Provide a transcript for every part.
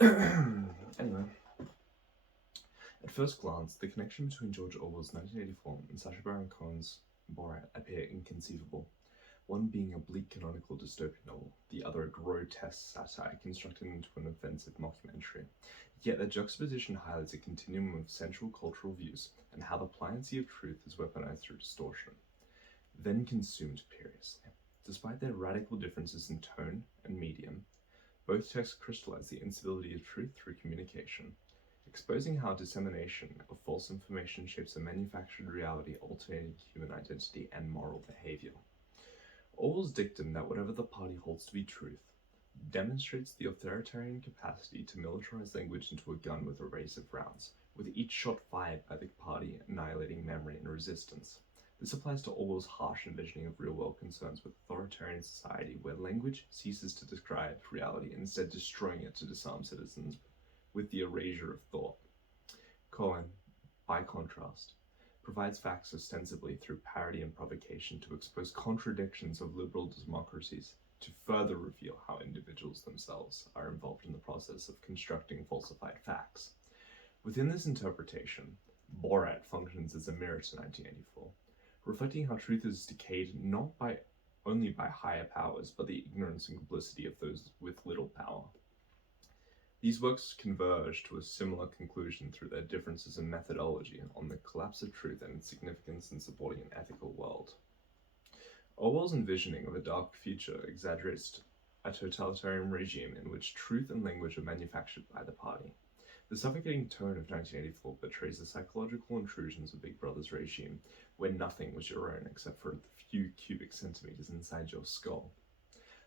Anyway, at first glance, the connection between George Orwell's 1984 and Sacha Baron Cohen's Borat appear inconceivable. One being a bleak canonical dystopian novel, the other a grotesque satire constructed into an offensive mockumentary. Yet their juxtaposition highlights a continuum of central cultural views and how the pliancy of truth is weaponized through distortion, then consumed imperiously. Despite their radical differences in tone and medium, both texts crystallize the instability of truth through communication, exposing how dissemination of false information shapes a manufactured reality alternating human identity and moral behavior. Orwell's dictum that whatever the party holds to be truth demonstrates the authoritarian capacity to militarize language into a gun with abrasive rounds, with each shot fired by the party annihilating memory and resistance. This applies to Orwell's harsh envisioning of real-world concerns with authoritarian society, where language ceases to describe reality, instead destroying it to disarm citizens with the erasure of thought. Cohen, by contrast, provides facts ostensibly through parody and provocation to expose contradictions of liberal democracies, to further reveal how individuals themselves are involved in the process of constructing falsified facts. Within this interpretation, Borat functions as a mirror to 1984, reflecting how truth is decayed not only by higher powers, but the ignorance and complicity of those with little power. These works converge to a similar conclusion through their differences in methodology on the collapse of truth and its significance in supporting an ethical world. Orwell's envisioning of a dark future exaggerates a totalitarian regime in which truth and language are manufactured by the party. The suffocating tone of 1984 portrays the psychological intrusions of Big Brother's regime, where nothing was your own except for the few cubic centimeters inside your skull.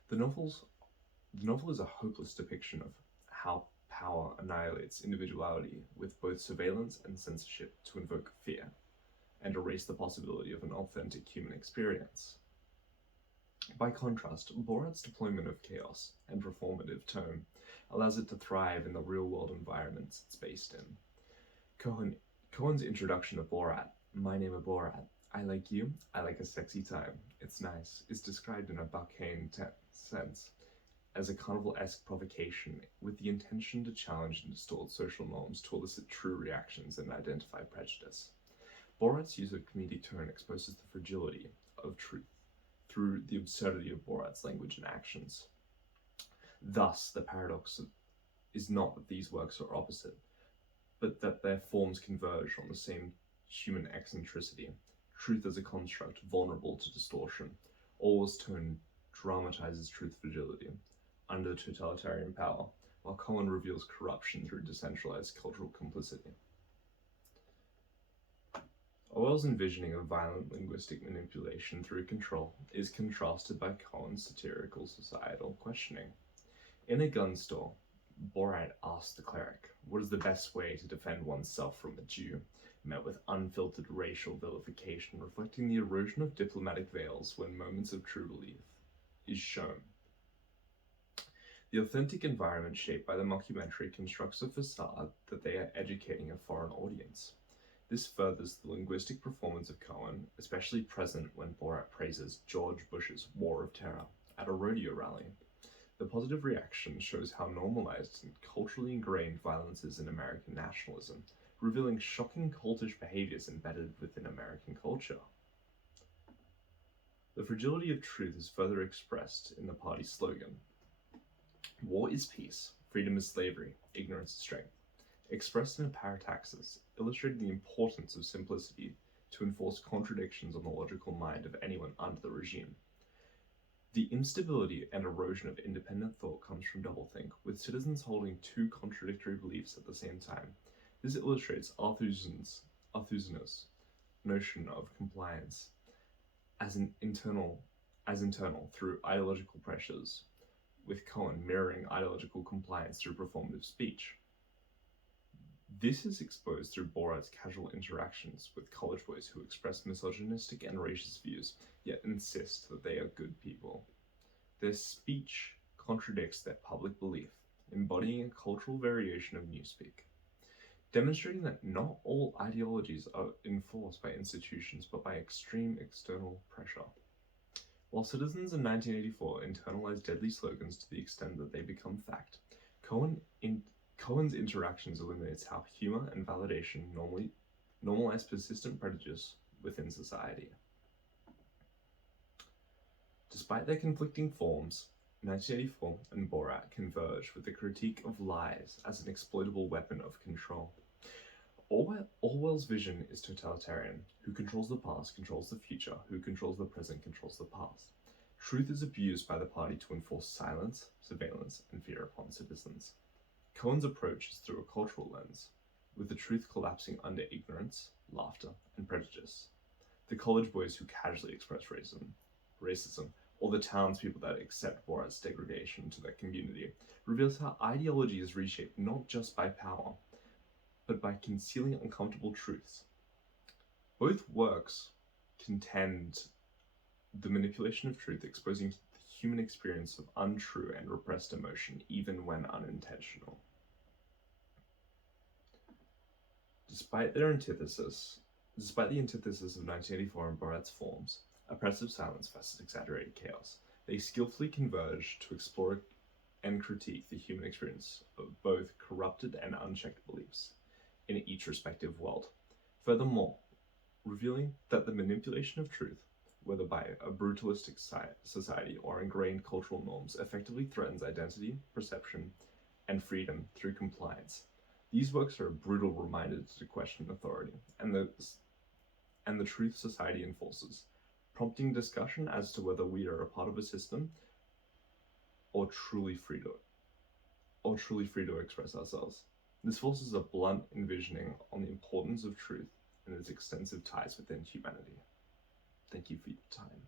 The novel is a hopeless depiction of how power annihilates individuality with both surveillance and censorship to invoke fear and erase the possibility of an authentic human experience. By contrast, Borat's deployment of chaos and performative tone allows it to thrive in the real-world environments it's based in. Cohen's introduction of Borat, "My name is Borat, I like you, I like a sexy time, it's nice," is described in a Bakane sense as a carnival-esque provocation with the intention to challenge and distort social norms to elicit true reactions and identify prejudice. Borat's use of comedic tone exposes the fragility of truth through the absurdity of Borat's language and actions. Thus, the paradox is not that these works are opposite, but that their forms converge on the same human eccentricity, truth as a construct vulnerable to distortion. Orwell's tone dramatizes truth fragility under totalitarian power, while Cohen reveals corruption through decentralized cultural complicity. Orwell's envisioning of violent linguistic manipulation through control is contrasted by Cohen's satirical societal questioning. In a gun store, Borat asks the cleric, "What is the best way to defend oneself from a Jew?" met with unfiltered racial vilification, reflecting the erosion of diplomatic veils when moments of true belief is shown. The authentic environment shaped by the mockumentary constructs a facade that they are educating a foreign audience. This furthers the linguistic performance of Cohen, especially present when Borat praises George Bush's War of Terror at a rodeo rally. The positive reaction shows how normalized and culturally ingrained violence is in American nationalism, revealing shocking cultish behaviors embedded within American culture. The fragility of truth is further expressed in the party's slogan, "War is peace, freedom is slavery, ignorance is strength," expressed in a parataxis, illustrating the importance of simplicity to enforce contradictions on the logical mind of anyone under the regime. The instability and erosion of independent thought comes from doublethink, with citizens holding two contradictory beliefs at the same time. This illustrates Althusser's notion of compliance as internal through ideological pressures, with Cohen mirroring ideological compliance through performative speech. This is exposed through Borat's casual interactions with college boys who express misogynistic and racist views, yet insist that they are good people. Their speech contradicts their public belief, embodying a cultural variation of newspeak, demonstrating that not all ideologies are enforced by institutions but by extreme external pressure. While citizens in 1984 internalize deadly slogans to the extent that they become fact, Cohen Cohen's interactions illuminates how humor and validation normalize persistent prejudice within society. Despite their conflicting forms, 1984 and Borat converge with the critique of lies as an exploitable weapon of control. Orwell's vision is totalitarian. Who controls the past controls the future. Who controls the present controls the past. Truth is abused by the party to enforce silence, surveillance, and fear upon citizens. Cohen's approach is through a cultural lens, with the truth collapsing under ignorance, laughter, and prejudice. The college boys who casually express racism, or the townspeople that accept Borat's degradation to their community, reveals how ideology is reshaped not just by power, but by concealing uncomfortable truths. Both works contend the manipulation of truth, exposing the human experience of untrue and repressed emotion, even when unintentional. Despite the antithesis of 1984 and Borat's forms, oppressive silence versus exaggerated chaos, they skillfully converge to explore and critique the human experience of both corrupted and unchecked beliefs in each respective world. Furthermore, revealing that the manipulation of truth, whether by a brutalistic society or ingrained cultural norms, effectively threatens identity, perception, and freedom through compliance. These works are a brutal reminder to question authority and the truth society enforces, prompting discussion as to whether we are a part of a system or truly free to express ourselves. This forces a blunt envisioning on the importance of truth and its extensive ties within humanity. Thank you for your time.